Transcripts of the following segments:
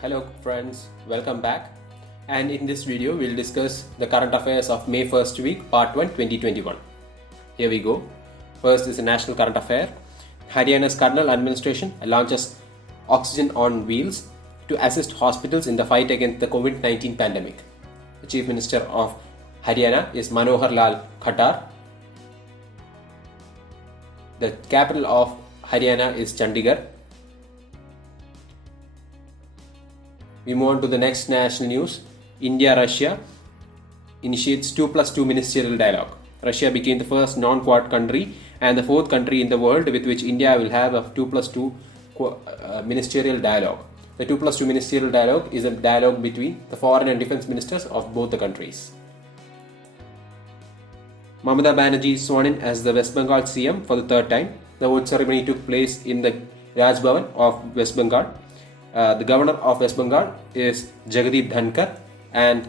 Hello friends, welcome back. And in this video, we'll discuss the current affairs of May 1st week, part 1, 2021. Here we go. First is a national current affair. Haryana's Karnal administration launches oxygen on wheels to assist hospitals in the fight against the COVID-19 pandemic. The Chief Minister of Haryana is Manohar Lal Khattar. The capital of Haryana is Chandigarh. We move on to the next national news. India-Russia initiates 2+2 ministerial dialogue. Russia became the first non-Quad country and the fourth country in the world with which India will have a 2+2 ministerial dialogue. The 2+2 ministerial dialogue is a dialogue between the foreign and defense ministers of both the countries. Mamata Banerjee is sworn in as the West Bengal CM for the third time. The oath ceremony took place in the Raj Bhavan of West Bengal. The governor of West Bengal is Jagdeep Dhankar and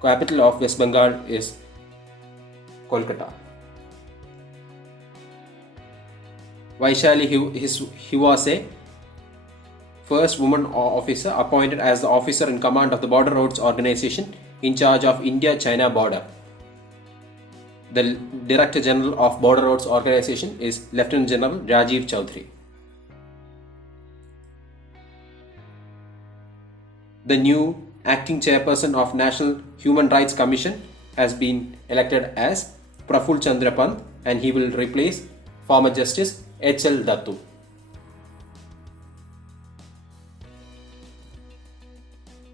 capital of West Bengal is Kolkata. Vaishali Hiwase, first woman officer appointed as the officer in command of the Border Roads Organization in charge of India-China border. The Director General of Border Roads Organization is Lieutenant General Rajiv Chaudhary. The new acting chairperson of National Human Rights Commission has been elected as Praful Chandra Pant and he will replace former Justice H.L. Dattu.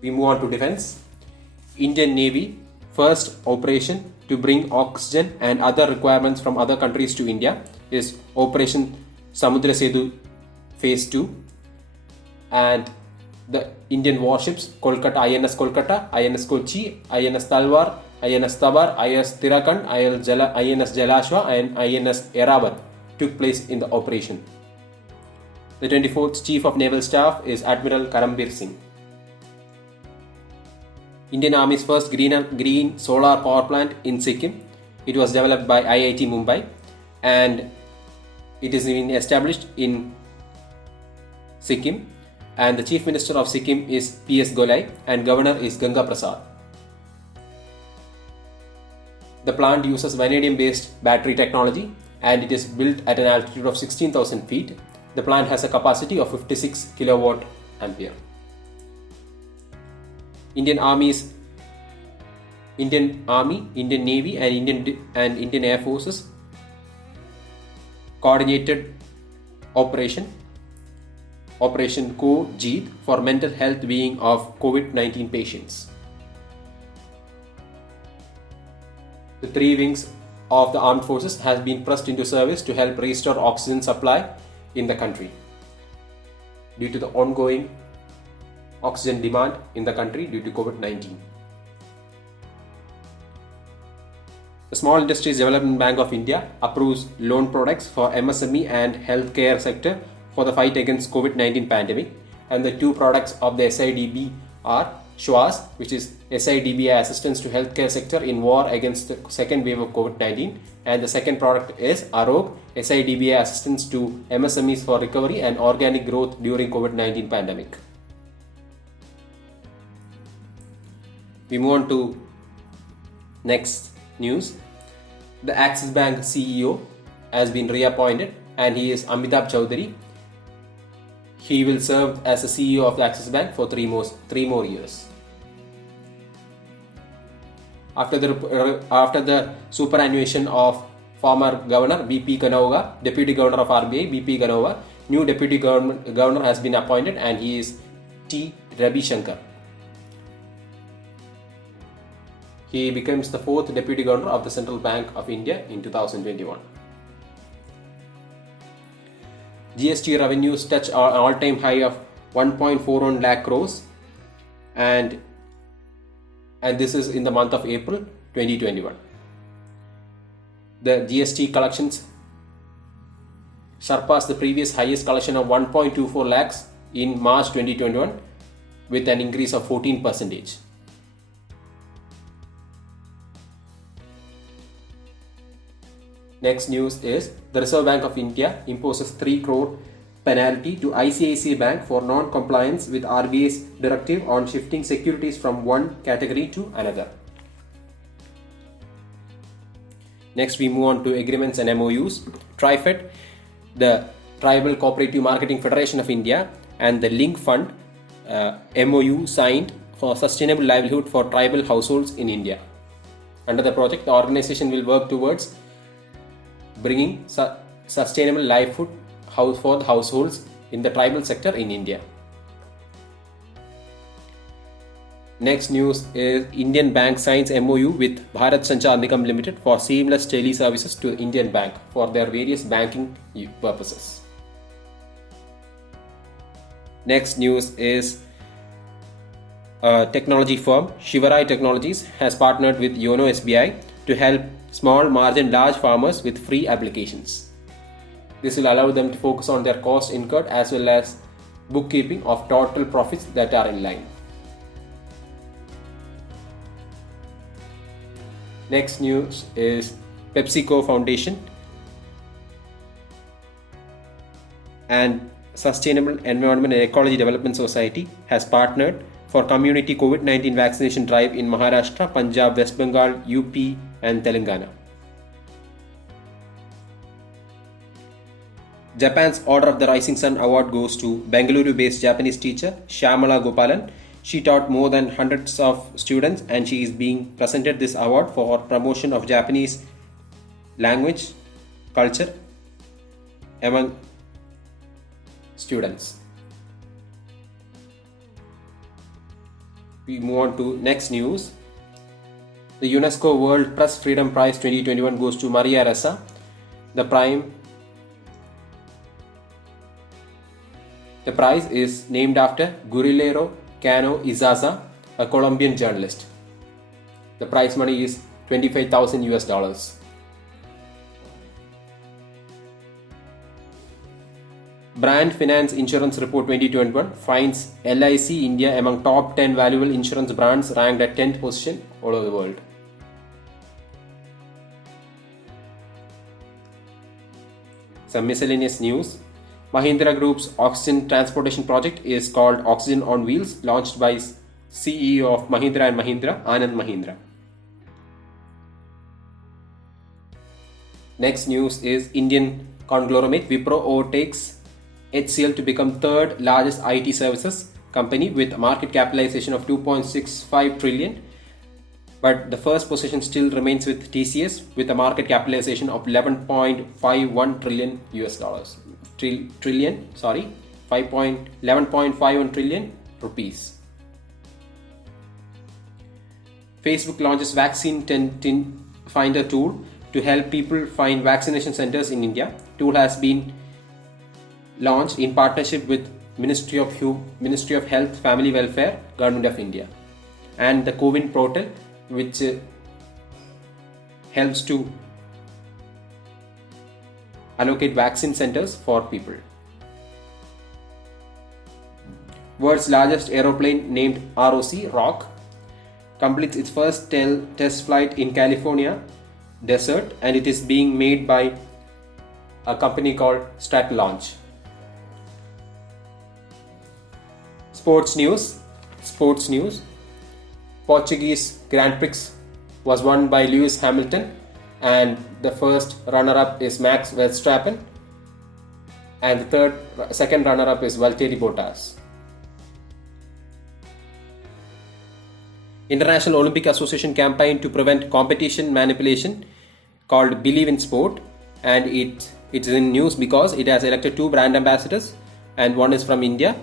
We move on to defense. Indian Navy first operation to bring oxygen and other requirements from other countries to India is Operation Samudra Setu Phase 2, and the Indian warships INS Kolkata, INS Kochi, INS Talwar, INS Tabar, INS Tirakhand, INS Jalashwa and INS Eravat took place in the operation. The 24th Chief of Naval Staff is Admiral Karambir Singh. Indian Army's first green solar power plant in Sikkim. It was developed by IIT Mumbai and it is being established in Sikkim. And the Chief Minister of Sikkim is P.S. Golai and Governor is Ganga Prasad. The plant uses vanadium-based battery technology and it is built at an altitude of 16,000 feet. The plant has a capacity of 56 kilowatt ampere. Indian Army, Indian Navy and Indian Air Forces coordinated Operation Ko-Jeet for mental health being of COVID-19 patients. The three wings of the armed forces has been pressed into service to help restore oxygen supply in the country due to the ongoing oxygen demand in the country due to COVID-19. The Small Industries Development Bank of India approves loan products for MSME and healthcare sector for the fight against COVID-19 pandemic, and the two products of the SIDB are Shwas, which is SIDBI assistance to healthcare sector in war against the second wave of COVID-19, and the second product is Arog, SIDBI assistance to MSMEs for recovery and organic growth during COVID-19 pandemic. We move on to next news. The Axis Bank CEO has been reappointed and he is Amitabh Chaudhary. He will serve as the CEO of the Axis Bank for three more years. After the superannuation of former Governor B.P. Ganaoga, Deputy Governor of RBI B.P. Ganaoga, new Deputy Governor has been appointed and he is T. Ravi Shankar. He becomes the fourth Deputy Governor of the Central Bank of India in 2021. GST revenues touch an all-time high of 1.41 lakh crores and this is in the month of April 2021. The GST collections surpassed the previous highest collection of 1.24 lakhs in March 2021 with an increase of 14%. Next news is the Reserve Bank of India imposes 3 crore penalty to ICICI Bank for non-compliance with RBI's directive on shifting securities from one category to another. Next, we move on to agreements and MOUs. TriFed, the Tribal Cooperative Marketing Federation of India, and the Link Fund MOU signed for sustainable livelihood for tribal households in India. Under the project, the organization will work towards bringing sustainable livelihood for the households in the tribal sector in India. Next news is Indian Bank signs MOU with Bharat Sanchar Nigam Limited for seamless tele services to Indian Bank for their various banking purposes. Next news is technology firm Shivarai Technologies has partnered with Yono SBI to help small margin large farmers with free applications. This will allow them to focus on their cost incurred as well as bookkeeping of total profits that are in line. Next news is PepsiCo Foundation and Sustainable Environment and Ecology Development Society has partnered for community COVID-19 vaccination drive in Maharashtra, Punjab, West Bengal, UP and Telangana. Japan's Order of the Rising Sun Award goes to Bengaluru-based Japanese teacher Shyamala Gopalan. She taught more than hundreds of students and she is being presented this award for her promotion of Japanese language, culture among students. We move on to next news. The UNESCO World Press Freedom Prize 2021 goes to Maria Ressa. The prize is named after Guerrero Cano Izaza, a Colombian journalist. The prize money is $25,000. Brand Finance Insurance Report 2021 finds LIC India among top 10 valuable insurance brands ranked at 10th position all over the world. Some miscellaneous news. Mahindra Group's oxygen transportation project is called Oxygen on Wheels, launched by CEO of Mahindra & Mahindra, Anand Mahindra. Next news is Indian conglomerate Wipro overtakes HCL to become third largest IT services company with a market capitalization of 2.65 trillion. But the first position still remains with TCS with a market capitalization of 11.51 trillion US dollars. 11.51 trillion rupees. Facebook launches Vaccine Finder tool to help people find vaccination centers in India. Tool has been launched in partnership with Ministry of Health, Family Welfare, Government of India, and the CoWIN portal, which helps to allocate vaccine centers for people. World's largest aeroplane named ROC completes its first test flight in California desert, and it is being made by a company called Stratlaunch. Sports news. Portuguese Grand Prix was won by Lewis Hamilton, and the first runner-up is Max Verstappen, and the second runner-up is Valtteri Bottas. International Olympic Association campaign to prevent competition manipulation called Believe in Sport, and it's in news because it has elected 2 brand ambassadors, and one is from India,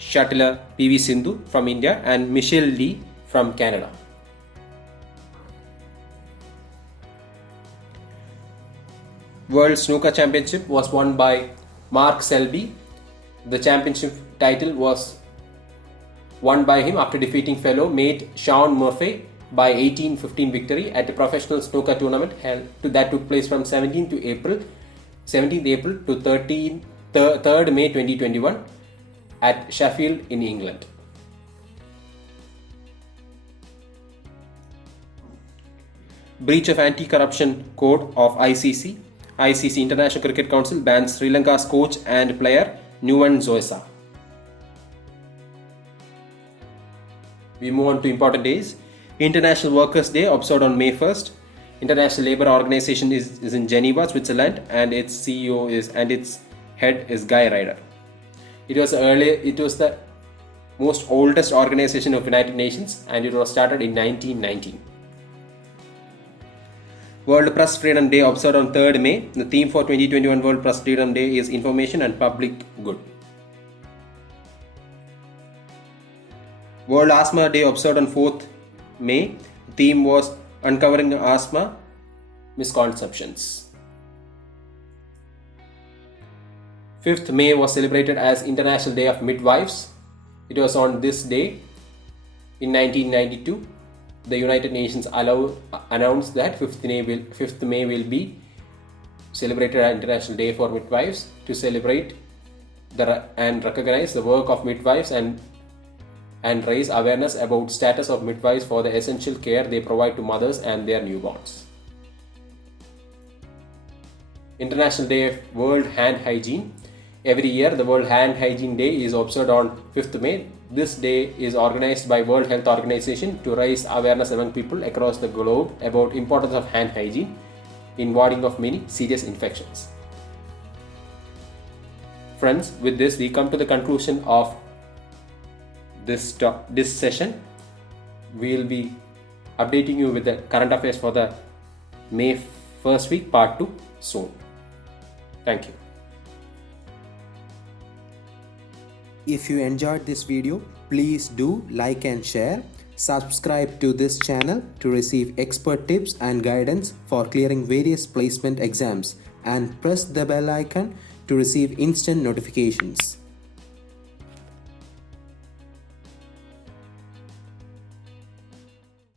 shuttler PV Sindhu from India and Michelle Lee from Canada. World Snooker Championship was won by Mark Selby. The championship title was won by him after defeating fellow mate Shaun Murphy by 18-15 victory at a professional snooker tournament that took place from 17th April to 3rd May 2021 at Sheffield in England. Breach of Anti-Corruption Code of ICC. ICC International Cricket Council bans Sri Lanka's coach and player Nuwan Zoesa. We move on to important days. International Workers' Day observed on May 1st. International Labour Organization is in Geneva, Switzerland, and its CEO and its head is Guy Ryder. It was the most oldest organization of United Nations, and it was started in 1919. World Press Freedom Day observed on 3rd May. The theme for 2021 World Press Freedom Day is Information and Public Good. World Asthma Day observed on 4th May. The theme was Uncovering Asthma Misconceptions. 5th May was celebrated as International Day of Midwives. It was on this day in 1992. The United Nations announced that 5th May will be celebrated as International Day for Midwives to celebrate and recognize the work of midwives and raise awareness about status of midwives for the essential care they provide to mothers and their newborns. International Day of World Hand Hygiene. Every year, the World Hand Hygiene Day is observed on 5th May. This day is organized by World Health Organization to raise awareness among people across the globe about importance of hand hygiene in warding of many serious infections. Friends, with this we come to the conclusion of this session. We will be updating you with the current affairs for the May 1st week part 2 soon. Thank you. If you enjoyed this video, please do like and share. Subscribe to this channel to receive expert tips and guidance for clearing various placement exams, and press the bell icon to receive instant notifications.